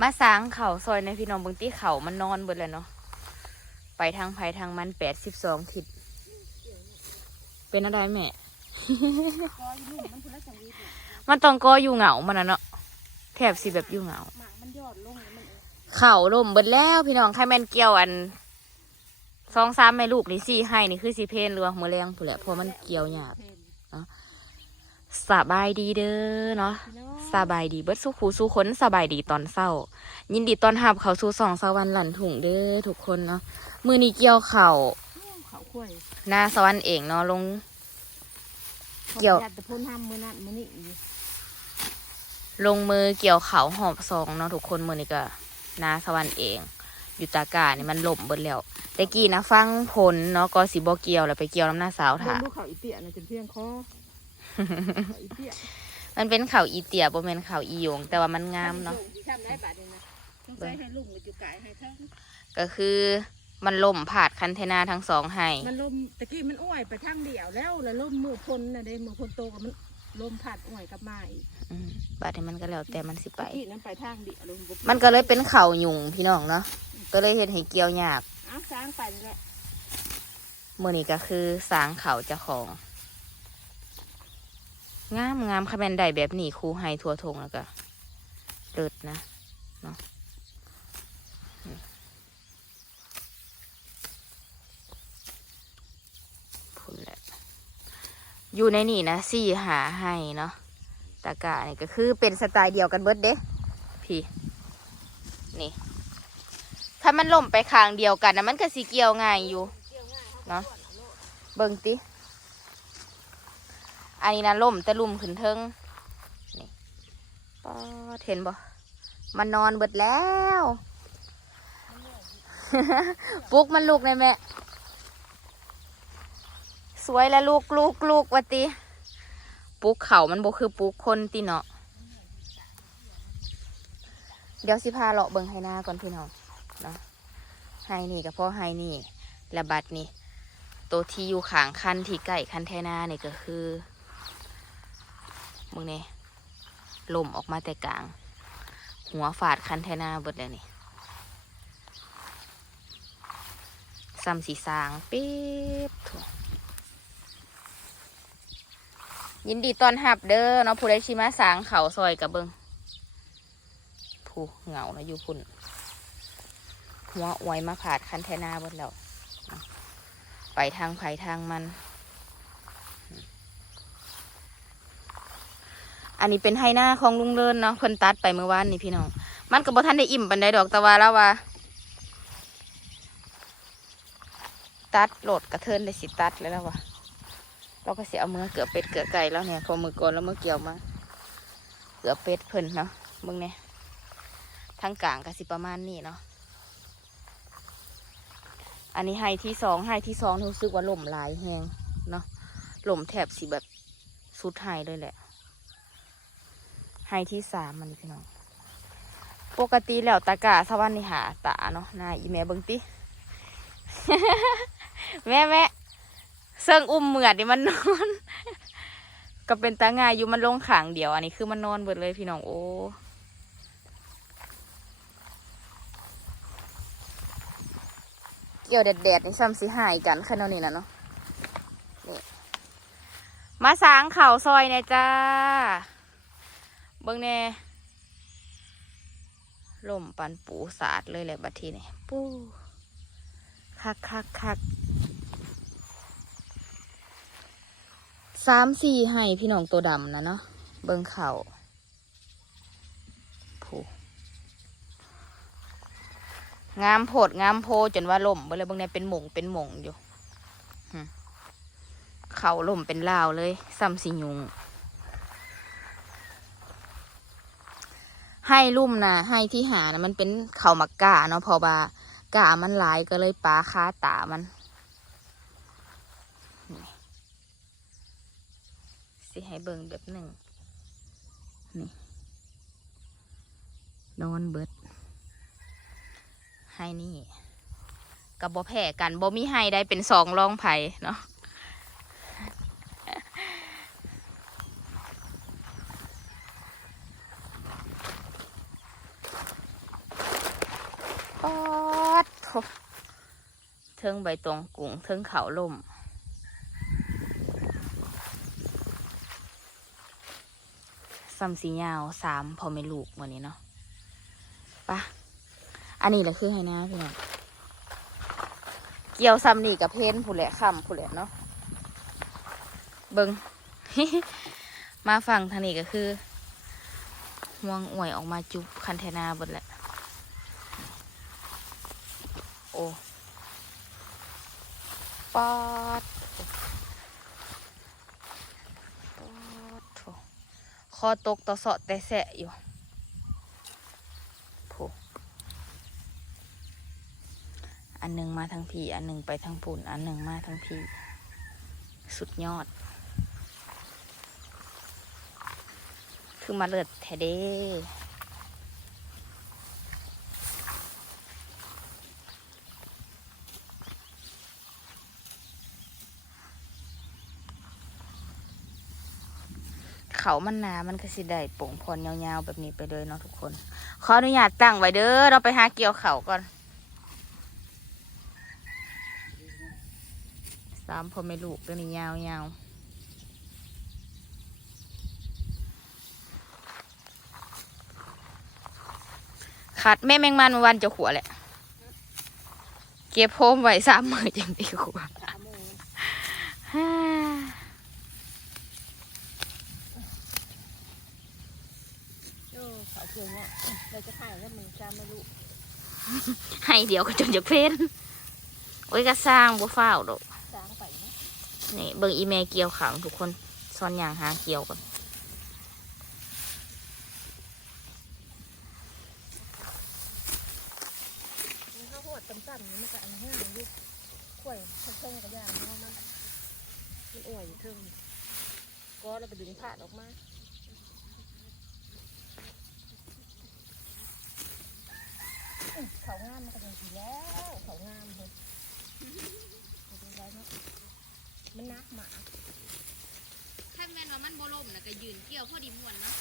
มาสางเขาซอยในพี่น้องเบางที่เขามันนอนเบิดเลยเนาะไปทางไผทางมันแปดสิบสองทิศเป็นอะไรแม่ มันต้องก็อยู่เหงามันนะเนาะแทบสิแบบอยู่เหงาเข่าล่มเบิดแล้วพี่น้องใครแม่นเกี่ยวอันสองสามแม่ลูกนี่สี่ให้นี่คือสีเพนหรือว่ามือแรงผู้แหละเพราะมันเกี่ยวยากเพน สบายดีเด้อเนาะพี่น้องสบายดีเบิดสู้ขูสู้คนสบายดีตอนเศร้า ยินดีตอนหับเขาสู่สองสวรรค์หลันถุงเด้อทุกคนเนาะมือนี้เกี่ยวเข่าเขาข่วยหน้าสวรรค์เองเนาะลง เกี่ยวแต่พ่นทำมือนั่นมือนี่อยู่ลงมือเกี่ยวเขาหอบซองเนาะทุกคนมือนี้ก็หน้าสวรรค์เองอยู่ตากานี่มันล่มเบิดแล้วแต่กี้นะฟังผลเนาะก็สิบ่เกี่ยวแล้วไปเกี่ยวน้ำหน้าสาวเบิ่ถ่างดูเขาอีเตี้ยนะจนเพียงคอเขาอีเตี้ย มันเป็นเขาอีเตียบ่แม่นเขาอีหยง แต่ว่ามันงามเนาะทำได้บาทเดียวนะต้องใช้ให้ลุ่มกับจุกไก่ให้ทั้งก็คือมันล่มผาดคันเทนาทั้งสองให้มันลมตะกี้มันอ้วยไปทางเดียวแล้วแล้วลมมือพลน่ะเด้มือพลโตกับมันลมผัดอ้วยกลับมาอีกอืมบาดนี้มันก็แล้วแต่มันสิไปตะกี้นั้นไปทางเดียวลมบ่มันก็เลยเป็นเข่าหยุ่งพี่น้องเนาะก็เลยเห็นให้เกี่ยวยากอ้าวสร้างไปนี่แหละมื่อนี้ก็คือสางเขาเจ้าของ งามงามคาแมนได้แบบนี้ครูให้ทัวทงแล้วก็เลิศนะเนาะพุ่นแหละอยู่ในนี่นะสี่หาให้เนาะตากานี่ก็คือเป็นสไตล์เดียวกันเบิดเด้พี่ นี่ ถ้ามันล่มไปข้างเดียวกันนะมันก็สีเกี่ยวง่ายอยู่ เนาะเบิ่งติ อันนี้นะล่มแต่ลุ่มขึ้นเทิงนี่ปอเห็นบ่มันนอนเบิดแล้วปลุกมันลูกในอยแม่ สวยแล้วลูกลูกลูกวะติปลุกเขามันบ่คือปลุกคนติเนาะเดี๋ยวสิพาเลาะเบิงให้หน้าก่อนพี่น้องเนาะไฮนี่กับพ่อไฮนี่และบัดนี่ตัวที่อยู่ขางคันที่ใกล้คันแทนาเนี่ก็คือ มึงเนี่ยลมออกมาแต่กลาง หัวฝาดคันแทนาเบิดเลยนี่ซ้ำสีสางปิ๊บถั่วยินดีตอนหับเด้อเนาะผู้ใดชิมาสางเขาซอยกับเบิงผู้เหงานะอยู่พุ่น หัวอวยมาผาดคันแทนาบนแล้วเอาไปทางไผ่ทางมัน อันนี้เป็นไฮหน้าของลุงเลินเนาะเพิ่นตัดไปเมื่อวานนี่พี่น้อง มันก็บ่ทันได้อิ่มปันใดดอกต่ว่าแล้วว่า ตัดโหลดกระเทินเลยสิตัดแล้วแล้วว่าเราก็เสียเอามือเกือบเป็ดเกือบไก่แล้วเนี่ยพอมือก่อนแล้วมือเกี่ยวมาเกือบเป็ดเพิ่นเนาะมึงเนี่ยทางกลางก็สิประมาณนี้เนาะอันนี้ไฮที่สองไฮที่สองรู้สึกว่าหล่มหลายแหงเนาะหล่มแถบสิแบบสุดไฮเลยแหละ ไฮที่สามมันพี่น้อง ปกติแล้วตากาสวรรค์นี่หาตาเนาะนายอีแม่เบิ้งติแม่แม่เซิงอุ้มเหมือดนี่มันนอน ก็เป็นตาง่ายอยู่มันลงขางเดียว อันนี้คือมันนอนเบิดเลยพี่น้องโอ้เกี่ยวแดดๆนี่ซ้ำสิหายกันขนาดนี้นะเนาะนี่มาสางเข่าซอยเนี่ยจ้า เบิ่งแน่ลมปันปูสาดเลยแหละบัดทีนี่ปูคักคักคักสามสี่ให้พี่น้องตัวดำนะเนาะเบิ่งเข่าผูงามโพดงามโพจนว่าล่มไปเลยเบางในเป็นหมงเป็นหมงอยู่เขาล่มเป็นลาวเลยซ้ำสิยุง ให้ลุ่มนะให้ที่หานะมันเป็นเขามักกาเนาะพอบากามันหลายก็เลยปลาคาตามันนี่สิให้เบิ่งแบบหนึ่งนี่นอนเบิด ให้นี่กับบ่แพ้กันบ่มีให้ได้เป็นสองรองไผ่เนาะ ปอดโถเทิงใบตองกุ้งเทิงเขาล่มซัมสียาวสามพอไม่ลูกวันนี้เนาะปะอันนี้แหละคือไฮนะพี่น้องเกี่ยวซัมนี่กับเพนผู้แหละคำผู้แหละเนาะเบิงมาฝั่งทางนี้ก็คือห่วงอวยออกมาจุบคันเทนาบดแหละโอ้ ปอดปอดโคอตกต่อเสาะแต่แสะอยู่โผอันหนึ่งมาทางพี่อันหนึ่งไปทางปุ่น อันหนึ่งมาทางพี่สุดยอด คือมาเลิศแท้เด้ เขามันหนามันก็สิได้โป่งพรยาวๆแบบนี้ไปเลยเนาะทุกคน ขออนุญาตตั้งไว้เด้อเราไปหาเกี่ยวเขาก่อนสามพอไม่ลูกตัวนี้ยาวๆขัดแม่แมงมันเมื่อวันจะขัวแหละ เก็บโพมไว้สามมือจังดีกว่าสามโมงฮ่าโอ้ เขาเกี่ยวเนาะเราจะขายแล้วมันจามไม่รู้ให้เดี๋ยวก็จนจะเพ้นโอ้ยก็สร้างบัฟ้าวดอกจางไปนะนี่เบิ่งอีเมลเกี่ยวขังทุกคนซ่อนอย่างหาเกี่ยวก่อนมันข้าวโพดต่ำๆนี่มันก็อันห้างอยุบกล้วยเพิ่งๆกับย่างเพราะมันมันอ่วยอยู่เทิงก็เราไปดึงผ้าออกมาอื้อ เขางามมันก็ยังดีแล้วเขางามเลยดูไว้เนาะมันนักหมาถ้าแม่นว่ามันบ่ล่มนะก็ยืนเกี่ยวพอดีมวนเนาะ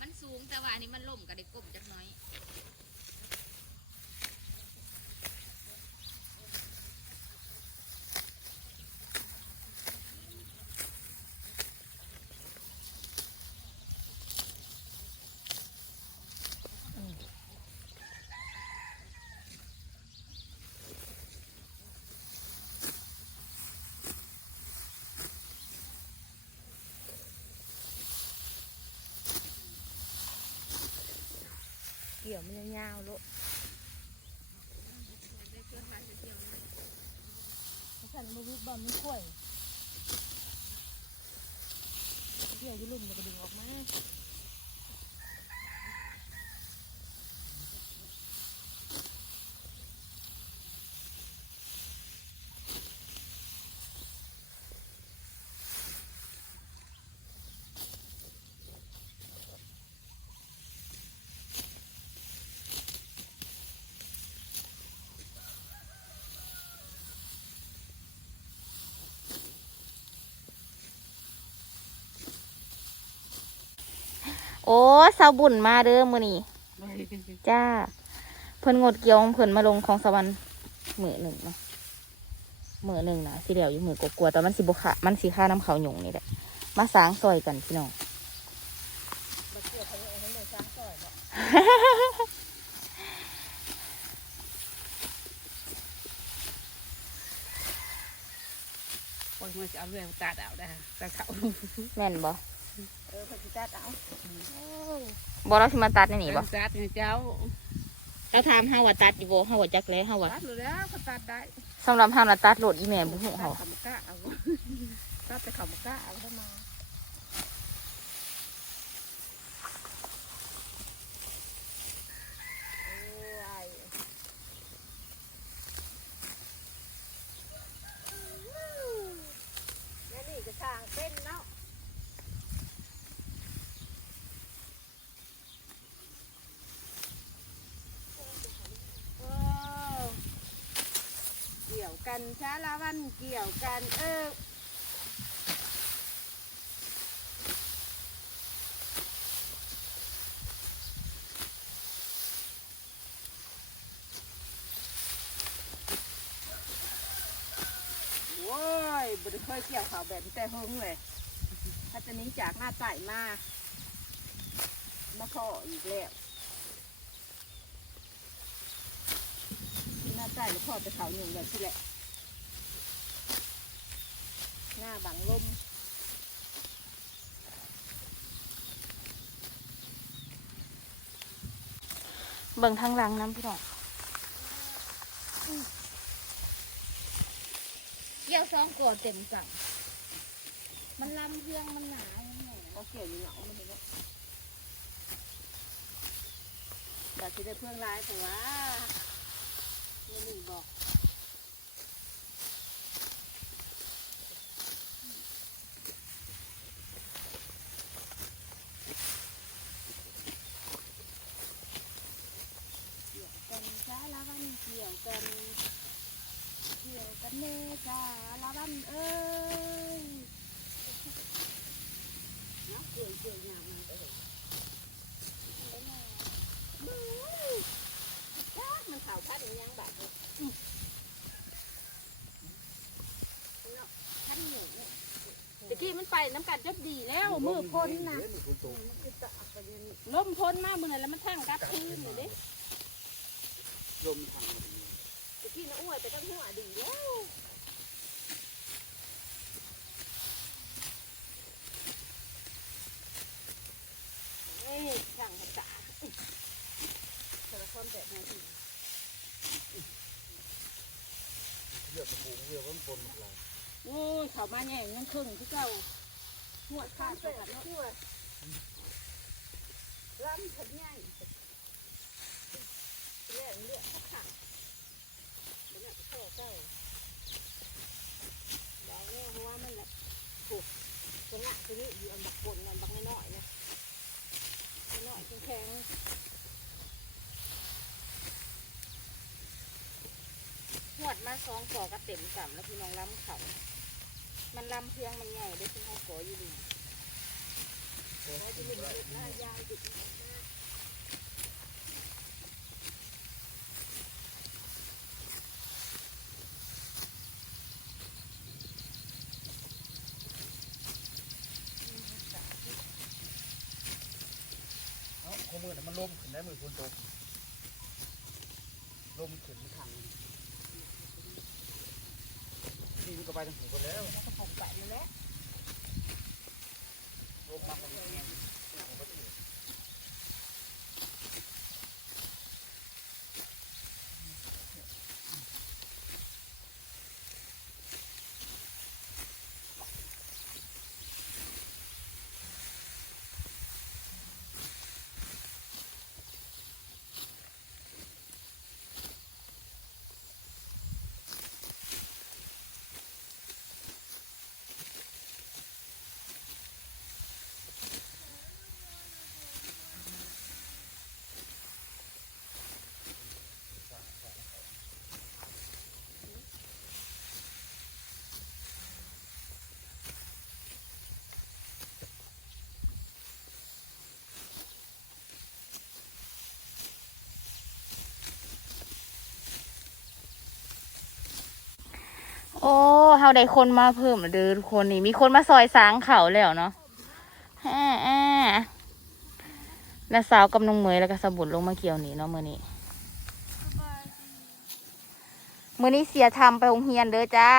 มันสูงแต่ว่าอันนี้มันล่มก็ได้กบจักน้อย กี่ยวมันยาวๆลูกฉันมาวิบอลมันข่วยเกี่ยวยุ่ลุ่มมันก็ดึงออกมา โอ้สาวบุญมาเด้อมื้อนี้จ้า เพิ่นงดเกี่ยวของเพิ่นมาลงของสวรรค์มื้อหนึ่งเนาะมื้อหนึ่งนะสิเดียวอยู่มื้อกลัวาๆแต่มันสิบ่ค่ะมันสิค่าน้ำเขาหยงนี่แหละมาสร้างซอยกันพี่น้องมาเกี่ยวเขาเลยให้เลยช้างก่อยบอกโอ้ยมันจะเอาเรื่องตาดาวได้ตาเขาแม่นบ่ เออพอจิตัดเอาบ่เราสิมาตัดในนี่บ่ตาดเนี่ยเจ้าเราถามเฮาว่าตัดอยู่บ่เฮาว่าจักแล้วเฮาว่าตัดเลยแล้วก็ตัดได้สำหรับเฮาน่ะตัดโหลดอีแม่บ่ฮู้ตัเฮาดขำก้าเอาตัดแต่ขำก้าเอาเข้าม กันชาละวันเกี่ยวกัน เออโอ้ยบริเคยเกี่ยวข่าวแบบแต่หงเลยถ้าจะนี้จากหน้าใต้มา มาขออีกแล้วหน้าใต้แล้วพ่อไปเขาหนึ่งแบบที่แหละ หน้าบังลมเบิ่งทางหลังน้ำพี่น้องเกี่ยวซ้อมก่อเต็มสั่งมันลำเพียงมันหนาเขาเกี่ยวอยู่เหงาไม่เห็นหรอกอยากจะได้เพื่อนร้ายแต่ว่าไม่มีบอก กันจ้าละวันเกี่ยวกันเกี่ยวกันเน่จ้าละวันเอ้ย น้ำเกลือเกลือยางมันไปเลย จ้า มันข่าวพัดอีหยังบาดเลยพันหนึ่งตะกี้มันไปน้ำกัดจบดีแล้วมือพ้นนะล้มพ้นมากมือนั้นแล้วมันทั้งกัดคืนเลยเด้ลมทางตะกี้น้าอ้วยไปตั้งหัวดีแล้วเอ้ยช่างภาษาแต่ละคนแบบนั้น เลือดกระปุกเลือดมันปนหมดเลยโอ้ยเขามาแย่งยังครึ่งที่เก่าหัวขาดไปกันเนาะล้ำพันใหญ่เลือดเลือดขักขักเลือดแค่เจ้าเดี๋ยวเนี่ยเพราะว่ามันแหละถูกจังหวะทีนี้อยู่อันบักปนกันบักน้อยๆนะน้อยแข็ง หวดมาสองก่อก็เต็มสั่แล้วพี่น้องล้ำเขา มันล้ำเพียงมันใหญ่เด้อที่เขาก่ออยู่ดีแล้วจะเป็นเด็กหน้ายายเด็กเอ้าข้อมือน่ะมันลมขึ้นได้มือคนตกลมขึ้นทางนี่มันก็ ไปทางหูกันแล้ว กระปุกไปนั่นแหละ ลมมากันเองหูก็ถือ โอ้ เฮาได้คนมาเพิ่มเด้อทุกคนนี่มีคนมาซอยสางเขาแล้วเนาะแอ่แอ่แล้วสาวกับน้องเมยแล้วก็สบุนลงมาเกี่ยวนี่เนาะมือนี้มือนี้เสียทำไปโรงเรียนเด้อจ้า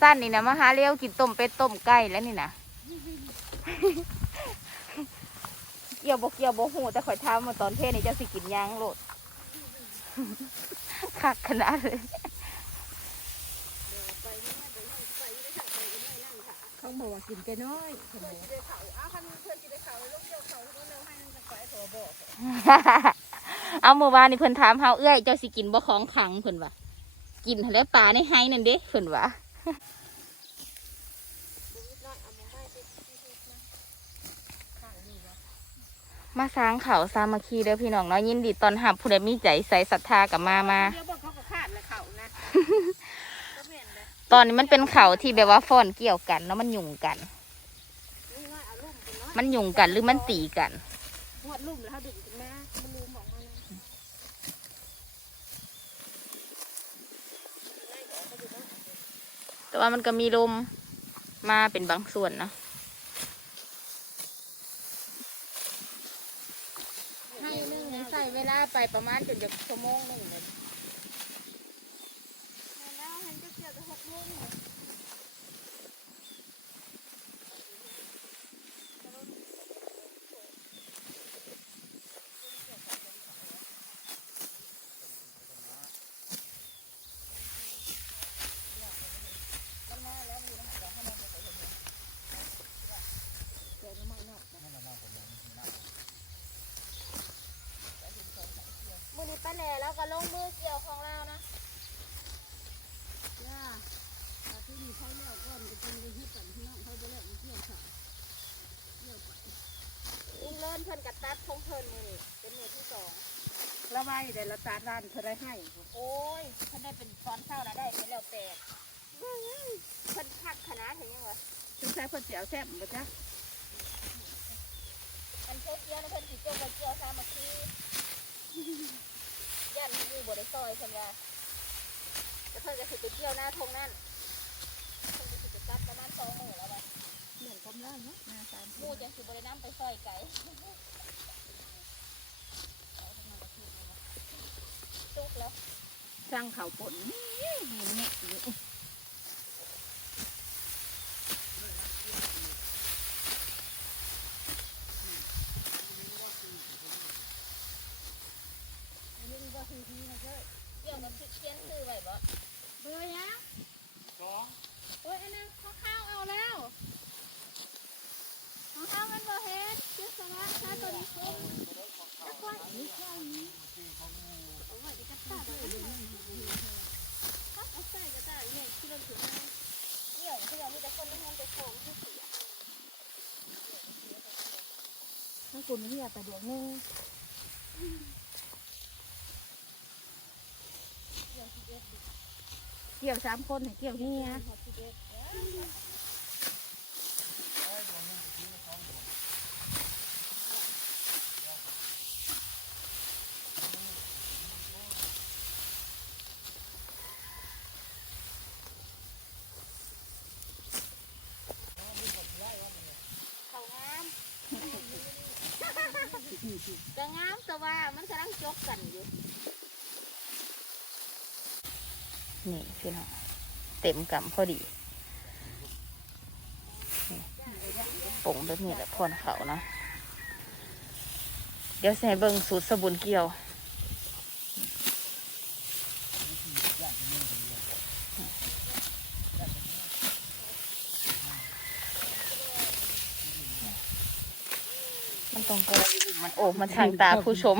สั้นนี่นะมาหาเลี้ยวกินต้มเป็ดต้มไก่แล้วนี่นะเกี่ยวบกเกี่ยวบกหูแต่ข่อยทำมาตอนเพศนี่จะสิกินยังโลดคักขนาดเลย เขาบอกว่ากินแก่น้อยเขาบอกได้เขาอ้าวคันเพื่อนจะได้เขาลูกเกี่ยวเขาเขาเร็วให้มันจะไปขอบอกเอาเมื่อวานนี่เพิ่นถามเฮาเอื้อยเจ้าสิกินบ่ของขังเพิ่นว่ากินแล้วปลาในไห้นั่นเด้เพิ่นว่าดูนิดหน่อยเอามาให้ไปที่ที่นวะมาสร้างเขาสามัคคีเด้อพี่น้องเนาะยินดีตอนรับผู้ใดมีใจใส่ศรัทธากับมามา ตอนนี้มันเป็นเขาที่แบบว่าฟ้อนเกี่ยวกันเนาะมันยุ่งกัน มันยุ่งกันหรือมันตีกันหวดลุ่มแล้วดึงขึ้นมามันลืมออกมาแต่ว่ามันก็มีลมมาเป็นบางส่วนนะให้นึ่งนี่ใส่เวลาไปประมาณจนจะชั่วโมงหนึ่งเลย แล้วเห็นจะเกี่ยวกับหกโมงเลยมือนี้ป้าแหล่แล้วก็ลงมือเกี่ยวของเรานะ ย่าแต่ที่นี่เขาเลี้ยวก่อนก็เป็นไปที่กันพี่น้องเขาไปแล้วมาเที่ยวสายเที่ยวไป ลุงเลินเพิ่นกัดตัดของเพิ่นมือนี่เป็นมือที่สอง แล้วไว้เดี๋ยวเราตาด้านเธอได้ให้โอ้ยเพิ่นได้เป็นตอนเช้านะได้ไปแล้วแปดเพิ่นพักขนาดเห็นยังวะซึ่งใช้เพื่อเจียวแซ่บบ่จ๊ะอันเช้าเกี่ยวนะเพิ่นสิเกี่ยวกับเกี่ยวสามัคคีย่านอยู่บ่ได้ซอยเพิ่นว่าแต่เพิ่นก็สิไปเกี่ยวหน้าทงนั่นเพิ่นก็สิไปตัดประมาณสองมื้อแล้วว่ะเหมือนกำลังเนาะงานสามหมู่จังสิบ่ได้นํไปซอยไก่ ตุกแล้วสร้างเขาป่นนี่เนี่ยอยู่ เกี่ยวกับเขียนชื่อไว้บ่ เบอร์ยัง สอง โอ้ยอันนั้นเขาข้าวเอาแล้วของข้าวมันบ่เฮ็ดชื่อสวัสดิ์ถ้าตัวนี้คุ้มจะกล้วยนี่แค่นี้เอาไว้ที่กระตาไปครับเอาใส่กระตาเนี่ยที่เราถือมา เกี่ยวเกี่ยวมีแต่คนที่มันไปโค้งที่เสีย คุณเรียกแต่เดวนึงเกี่ยวสามคนให้เกี่ยวเนี่ย เขางามก็งามแต่ว่า มันกำลังจกกันอยู่ นี่พี่น้องเต็มกำพอดีป่งแบบนี้แหละพอนเขานะ เดี๋ยวใส่เบิ่งสูตรสบุนเกี่ยว มันต้องกระดิ่งมันโอ้มันทางตาผู้ชม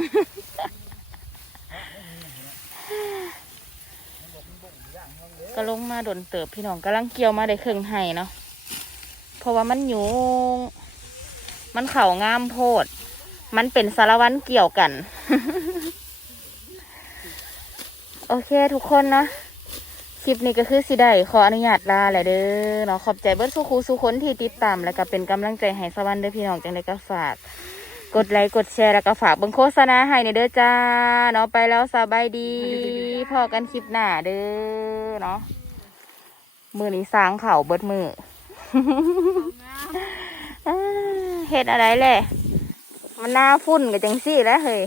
ก็ลงมาโดนเติบพี่น้องกำลังเกี่ยวมาได้ครึ่งไห้เนาะเพราะว่ามันหยุงมันเข่างามโพด มันเป็นสารวัตรเกี่ยวกัน โอเคทุกคนเนาะคลิปนี้ก็คือสิได้ขออนุญาตลาแหละเด้อเนาะขอบใจเบิร์ดสุครูสุคนที่ติดตาม แล้วก็เป็นกำลังใจให้สวรรค์เด้อพี่น้องจังเลยก็ฝาก กดไลค์กดแชร์แล้วก็ฝากเบิ่งโฆษณาให้ในเด้อจ้าเนาะไปแล้วสบายดีพอกันคลิปหน้าเด้อเนาะมือนี้สร้างเข่าเบิดมือเฮ็ดอะไรแหละมันหน้าฝุ่นกับจังซี่แล้วเฮ้ย